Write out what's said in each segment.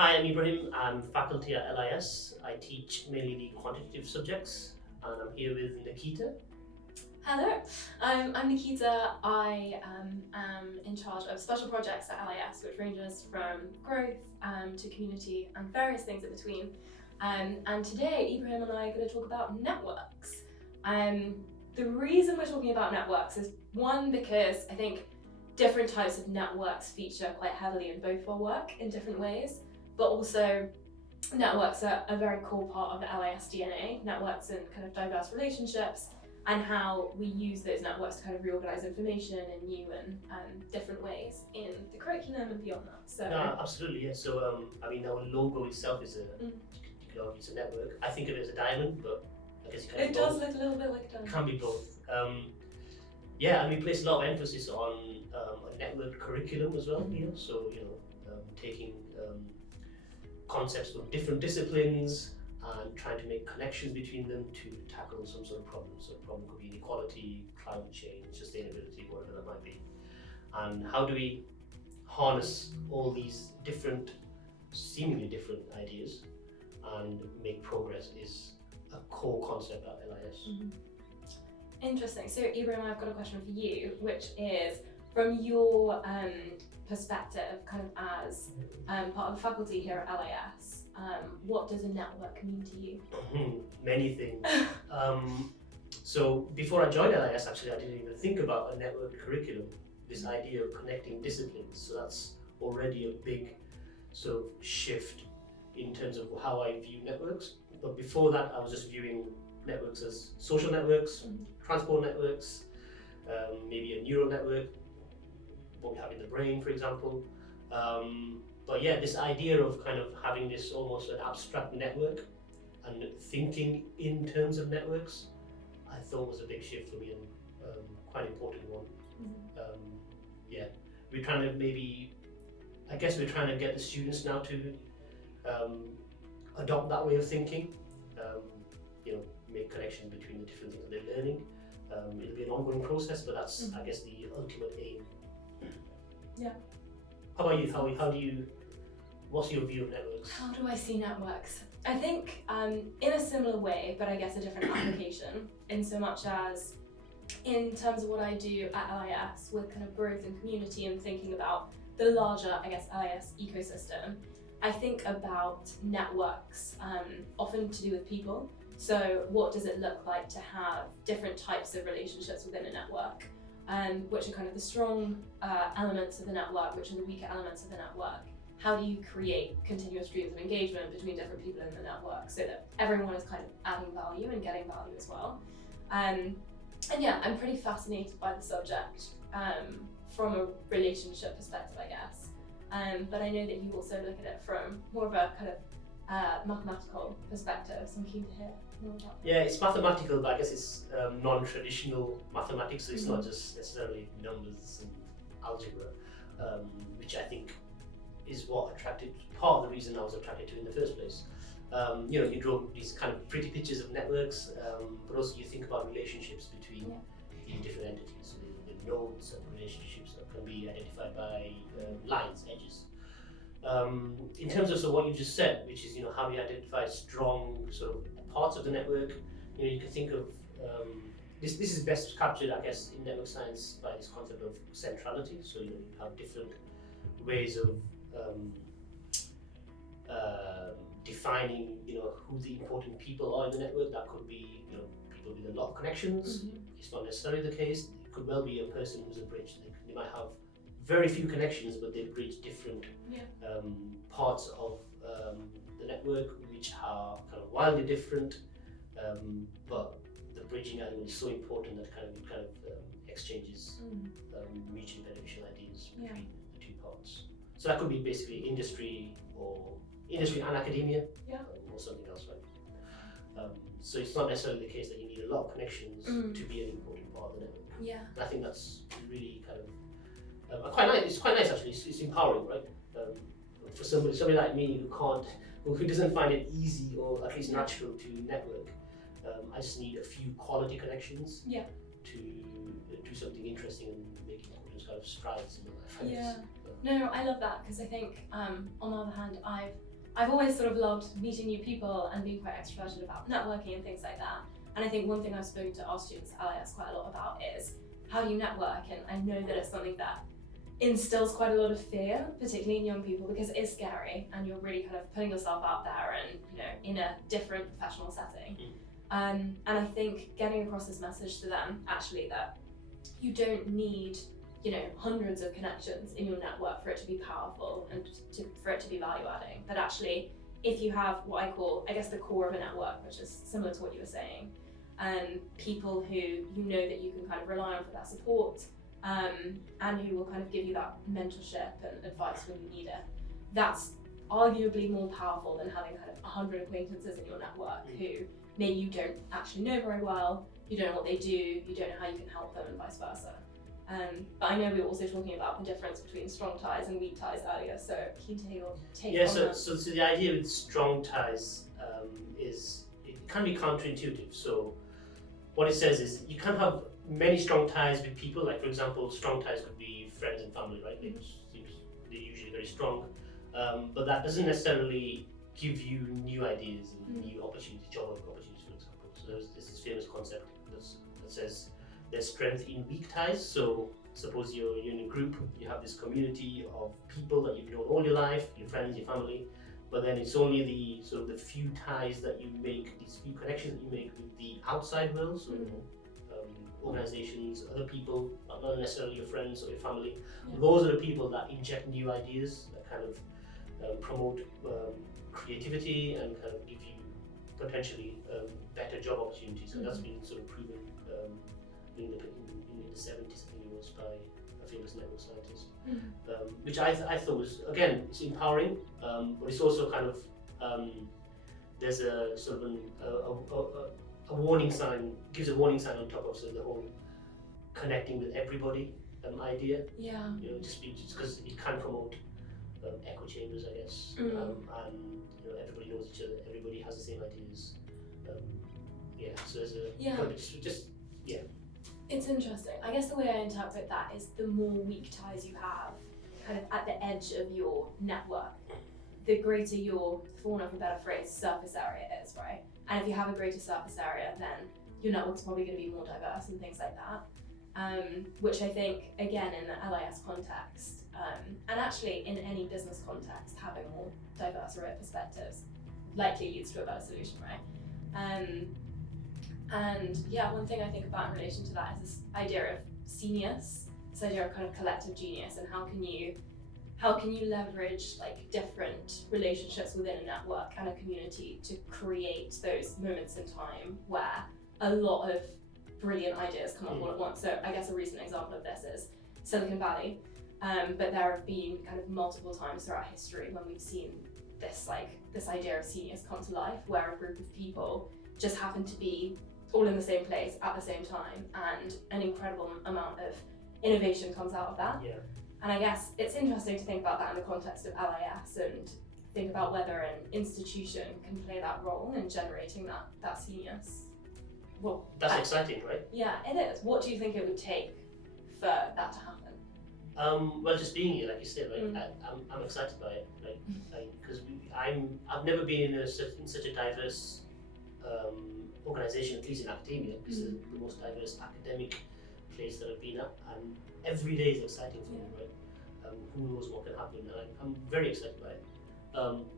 Hi, I'm Ibrahim. I'm faculty at LIS. I teach mainly the quantitative subjects, and I'm here with Nikita. Hello, I'm Nikita. I am in charge of special projects at LIS, which ranges from growth to community and various things in between. And today, Ibrahim and I are going to talk about networks. The reason we're talking about networks is one, because I think different types of networks feature quite heavily in both our work in different ways, but also networks are a very core part of the LIS DNA, networks and kind of diverse relationships, and how we use those networks to kind of reorganize information in new and different ways in the curriculum and beyond that. So, No, absolutely, yeah. So, our logo itself is it's a network. I think of it as a diamond, but I guess it does look a little bit like a diamond. Can be both. Yeah, and we place a lot of emphasis on a networked curriculum as well. So taking concepts from different disciplines and trying to make connections between them to tackle some sort of problem. So the problem could be inequality, climate change, sustainability, whatever that might be. And how do we harness all these different, seemingly different ideas and make progress is a core concept at LIS. Mm-hmm. Interesting. So Ibrahim, I've got a question for you, which is from your perspective, kind of as part of the faculty here at LIS, what does a network mean to you? Many things. So before I joined LIS, actually, I didn't even think about a network curriculum, this idea of connecting disciplines. So that's already a big sort of shift in terms of how I view networks. But before that, I was just viewing networks as social networks, transport networks, maybe a neural network, what we have in the brain, for example. But yeah, this idea of kind of having this almost an abstract network and thinking in terms of networks, I thought was a big shift for me and quite an important one. Yeah, we're trying to we're trying to get the students now to adopt that way of thinking, make connections between the different things that they're learning. It'll be an ongoing process, but that's, I guess, the ultimate aim. Yeah. How about you? What's your view of networks? How do I see networks? I think in a similar way, but I guess a different application, in so much as in terms of what I do at LIS with kind of growth and community and thinking about the larger, I guess, LIS ecosystem, I think about networks often to do with people. So what does it look like to have different types of relationships within a network? Which are kind of the strong elements of the network, which are the weaker elements of the network. How do you create continuous streams of engagement between different people in the network so that everyone is kind of adding value and getting value as well? And yeah, I'm pretty fascinated by the subject from a relationship perspective, I guess. But I know that you also look at it from more of a kind of mathematical perspective, so I'm keen to hear more about that. Yeah, it's mathematical, but I guess it's non-traditional mathematics, so it's not just necessarily numbers and algebra, which I think is what part of the reason I was attracted to in the first place. You draw these kind of pretty pictures of networks, but also you think about relationships between the different entities, so the nodes and relationships that can be identified by lines, edges. In terms of what you just said, which is how we identify strong sort of parts of the network, you can think of this is best captured, I guess, in network science by this concept of centrality. So you have different ways of defining who the important people are in the network. That could be people with a lot of connections. It's not necessarily the case. It could well be a person who's a bridge. They might have very few connections, but they bridge different parts of the network, which are kind of wildly different, but the bridging element is so important that it kind of exchanges mutually beneficial ideas between the two parts. So that could be basically industry and academia, or something else, right? So it's not necessarily the case that you need a lot of connections to be an important part of the network. Yeah. And I think that's really kind of quite nice. It's quite nice actually. It's empowering, right? For somebody like me who doesn't find it easy or at least natural to network. I just need a few quality connections to do something interesting and make kind of strides in my life. Yeah. No, I love that because I think on the other hand, I've I've always sort of loved meeting new people and being quite extroverted about networking and things like that. And I think one thing I've spoken to our students at LIS quite a lot about is how do you network? And I know that it's something that instills quite a lot of fear, particularly in young people, because it is scary and you're really kind of putting yourself out there and, you know, in a different professional setting. And I think getting across this message to them, actually, that you don't need, you know, hundreds of connections in your network for it to be powerful and for it to be value adding. That actually, if you have what I call, I guess, the core of a network, which is similar to what you were saying, people who you know that you can kind of rely on for that support, and who will kind of give you that mentorship and advice when you need it, that's arguably more powerful than having kind of 100 acquaintances in your network who maybe you don't actually know very well, you don't know what they do, you don't know how you can help them, and vice versa. But I know we were also talking about the difference between strong ties and weak ties earlier, so keen to hear your take on that. So the idea with strong ties is it can be counterintuitive. So what it says is you can have many strong ties with people, like for example, strong ties could be friends and family, right? They're usually very strong, but that doesn't necessarily give you new ideas and new opportunities, job opportunities, for example. So there's this famous concept that says there's strength in weak ties. So suppose you're in a group, you have this community of people that you've known all your life, your friends, your family, but then it's only the sort of the few ties that you make, these few connections that you make with the outside world, so organizations, other people, not necessarily your friends or your family. Those are the people that inject new ideas, that kind of promote creativity and kind of give you potentially better job opportunities, and that's been sort of proven in the 70s, I think it was, by a famous network scientist, which I thought was, again, it's empowering, but it's also kind of, there's a sort of a warning sign, gives a warning sign on top of the whole connecting with everybody idea. Yeah. You know, just because it can promote echo chambers, I guess, and you know, everybody knows each other, everybody has the same ideas. So there's a It's interesting. I guess the way I interpret that is the more weak ties you have, kind of at the edge of your network, the greater your, for want of a better phrase, surface area is, right? And if you have a greater surface area, then your network's probably going to be more diverse and things like that. Which I think, again, in the LIS context, and actually in any business context, having more diverse array of perspectives likely leads to a better solution, right? And yeah, one thing I think about in relation to that is this idea of Scenius, this idea of kind of collective genius, and how can you leverage like different relationships within a network and a community to create those moments in time where a lot of brilliant ideas come up all at once. So I guess a recent example of this is Silicon Valley, but there have been kind of multiple times throughout history when we've seen this idea of Scenius come to life, where a group of people just happen to be all in the same place at the same time, and an incredible amount of innovation comes out of that. Yeah. And I guess it's interesting to think about that in the context of LIS and think about whether an institution can play that role in generating that Scenius. Well, that's exciting, right? Yeah, it is. What do you think it would take for that to happen? Well, just being here, like you said, right? I'm excited by it, because I've never been in such a diverse organization, at least in academia. This is the most diverse academic place that I've been at, and every day is exciting for me, right? Who knows what can happen, and I'm very excited by it.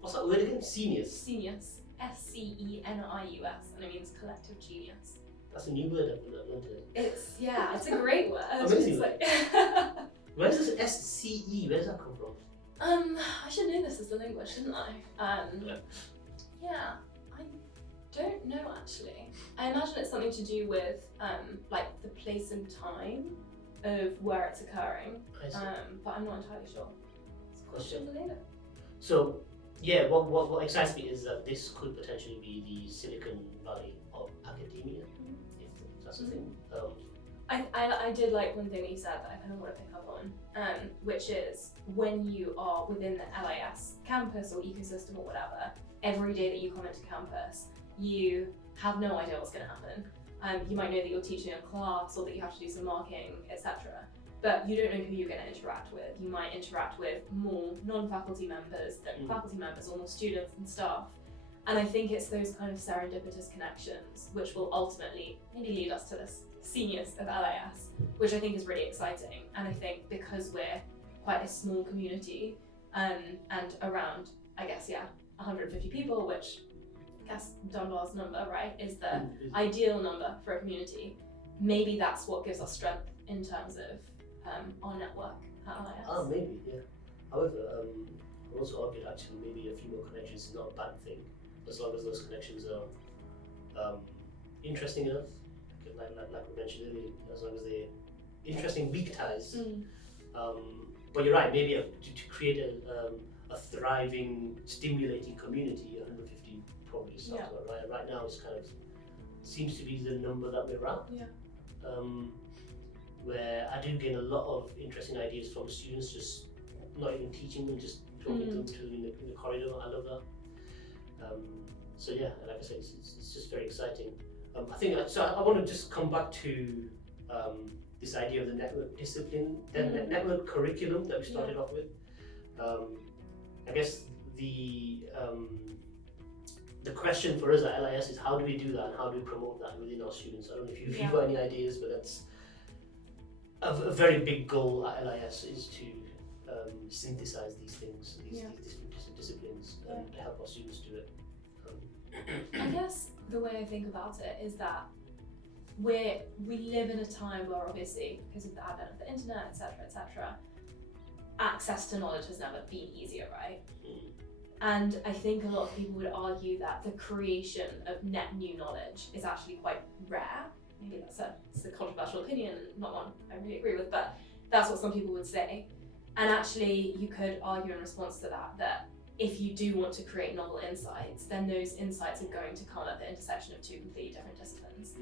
What's that word again? Scenius. Scenius. SCENIUS, and it means collective genius. That's a new word I've learned today. It's a great word. Amazing. Where does SCE? Where does that come from? I should know this as a linguist, shouldn't I? Yeah, I don't know actually. I imagine it's something to do with like the place and time of where it's occurring. But I'm not entirely sure. It's a question for later. So yeah, what excites me is that this could potentially be the Silicon Valley of academia, if that's a thing. I did like one thing that you said that I kind of want to pick up on, which is when you are within the LIS campus or ecosystem or whatever, every day that you come into campus, you have no idea what's going to happen. You might know that you're teaching a class or that you have to do some marking, etc. but you don't know who you're going to interact with. You might interact with more non-faculty members than faculty members, or more students and staff. And I think it's those kind of serendipitous connections which will ultimately maybe lead us to this Scenius of LIS, which I think is really exciting. And I think because we're quite a small community, and around, I guess, 150 people, which I guess Dunbar's number, right, is the ideal number for a community. Maybe that's what gives us strength in terms of our network at LIS. Maybe, yeah. However, I also argue actually maybe a few more connections is not a bad thing, as long as those connections are interesting enough, like we mentioned earlier, as long as they're interesting, weak ties. But you're right, maybe to create a thriving, stimulating community, 150 probably sounds about right. Right now it's kind of seems to be the number that we're at. Where I do gain a lot of interesting ideas from students, just not even teaching them, just talking to them in the corridor. I love that. So yeah, like I said, it's just very exciting. I think so. I want to just come back to this idea of the network discipline, the network curriculum that we started off with. I guess the question for us at LIS is how do we do that and how do we promote that within our students? I don't know if you've got any ideas, but that's a very big goal at LIS, is to synthesize these things, these different disciplines, and to help our students do it. I guess the way I think about it is that we live in a time where, obviously, because of the advent of the internet, etc., access to knowledge has never been easier, right? And I think a lot of people would argue that the creation of net new knowledge is actually quite rare. Maybe that's a controversial opinion, not one I really agree with, but that's what some people would say. And actually, you could argue in response to that if you do want to create novel insights, then those insights are going to come at the intersection of two completely different disciplines.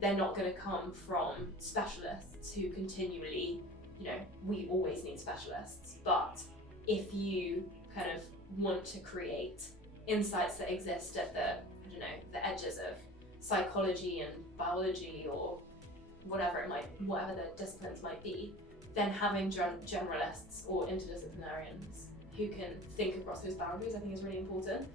They're not going to come from specialists who continually, we always need specialists, but if you kind of want to create insights that exist at the edges of psychology and biology, or whatever the disciplines might be, then having generalists or interdisciplinarians who can think across those boundaries, I think, is really important.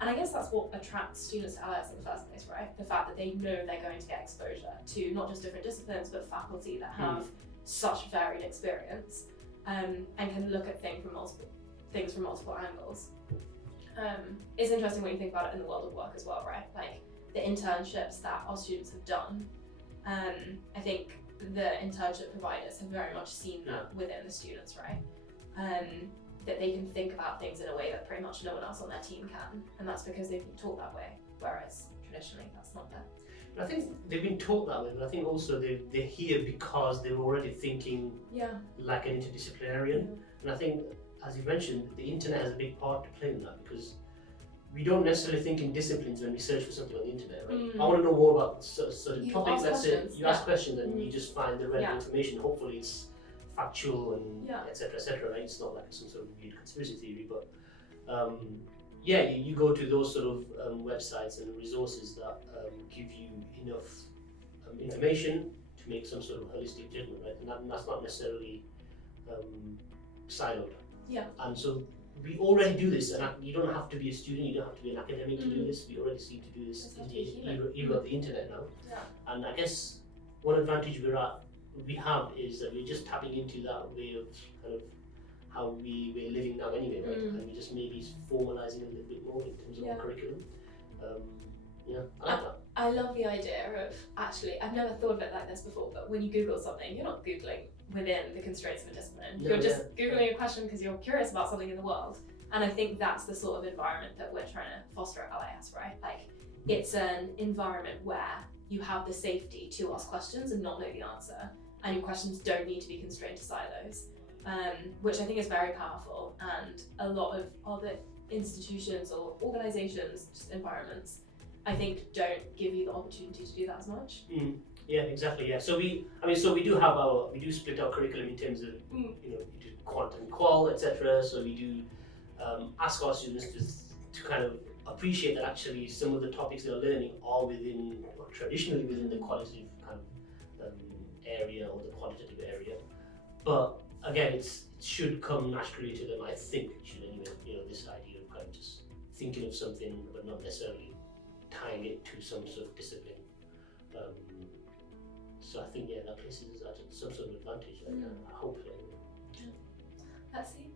And I guess that's what attracts students to LIS in the first place, right? The fact that they know they're going to get exposure to not just different disciplines, but faculty that have such varied experience, and can look at things from multiple angles. It's interesting when you think about it in the world of work as well, right? Like the internships that our students have done, I think the internship providers have very much seen that within the students, right? That they can think about things in a way that pretty much no one else on their team can, and that's because they've been taught that way, whereas traditionally that's not there. I think they've been taught that way, but I think also they're here because they're already thinking like an interdisciplinarian. And I think, as you mentioned, the internet has a big part to play in that, because we don't necessarily think in disciplines when we search for something on the internet, right? I want to know more about certain topics. Let's say you ask questions and you just find the relevant information. Hopefully it's factual and etc., right? It's not like some sort of weird conspiracy theory, but you go to those sort of websites and resources that give you enough information to make some sort of holistic judgment, right? And that's not necessarily siloed. And so we already do this, and you don't have to be a student, you don't have to be an academic to do this. We already seem to do this in the era of the internet now. And I guess one advantage we have is that we're just tapping into that way of kind of how we're living now anyway, right? And we just maybe formalizing a little bit more in terms of our curriculum. I like that. I love the idea of, actually, I've never thought of it like this before, but when you Google something, you're not Googling within the constraints of a discipline. You're just Googling a question because you're curious about something in the world. And I think that's the sort of environment that we're trying to foster at LIS, right? Like, it's an environment where you have the safety to ask questions and not know the answer. And your questions don't need to be constrained to silos, which I think is very powerful. And a lot of other institutions or organizations, just environments, I think don't give you the opportunity to do that as much. Yeah, exactly. Yeah. So we do split our curriculum in terms of we do quant and qual, etc. So we do ask our students to kind of appreciate that actually some of the topics they're learning are traditionally within the qualitative kind of area or the quantitative area. but again, it should come naturally to them. I think it should anyway. This idea of kind of just thinking of something, but not necessarily tying it to some sort of discipline. So I think that places us at some sort of advantage. I hope. Let's see.